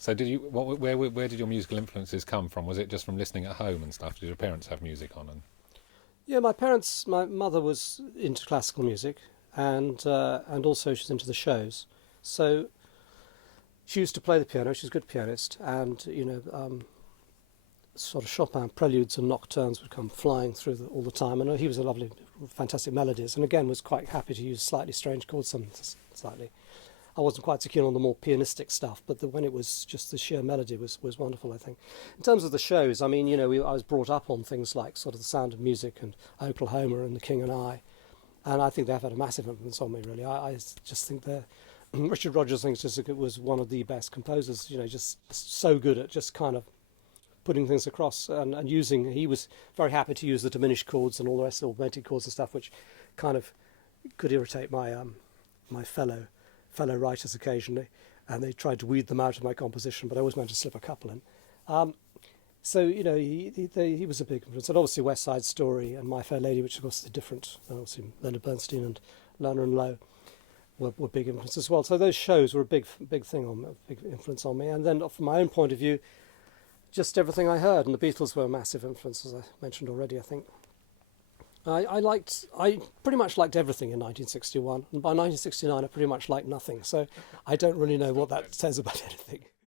So where did your musical influences come from? Was it just from listening at home and stuff? Did your parents have music on? And Yeah, my mother was into classical music, and also she's into the shows. So she used to play the piano. She's a good pianist, and sort of Chopin preludes and nocturnes would come flying through all the time. And he was a lovely, fantastic melodies, and again was quite happy to use slightly strange chords, some slightly. I wasn't quite so keen on the more pianistic stuff, but when it was just the sheer melody was wonderful, I think. In terms of the shows, I mean, I was brought up on things like sort of The Sound of Music and Oklahoma and The King and I, and I think they've had a massive influence on me, really. I just think they're... Richard Rodgers thinks just it was one of the best composers, just so good at just kind of putting things across and using. He was very happy to use the diminished chords and all the rest of the augmented chords and stuff, which kind of could irritate my fellow writers occasionally, and they tried to weed them out of my composition, but I always managed to slip a couple in. So he was a big influence, and obviously West Side Story and My Fair Lady, which of course is different. Obviously Leonard Bernstein and Lana and Lowe were big influences as well. So those shows were a big big influence on me. And then from my own point of view, just everything I heard, and the Beatles were a massive influence, as I mentioned already. I think I pretty much liked everything in 1961, and by 1969 I pretty much liked nothing. So I don't really know what that says about anything.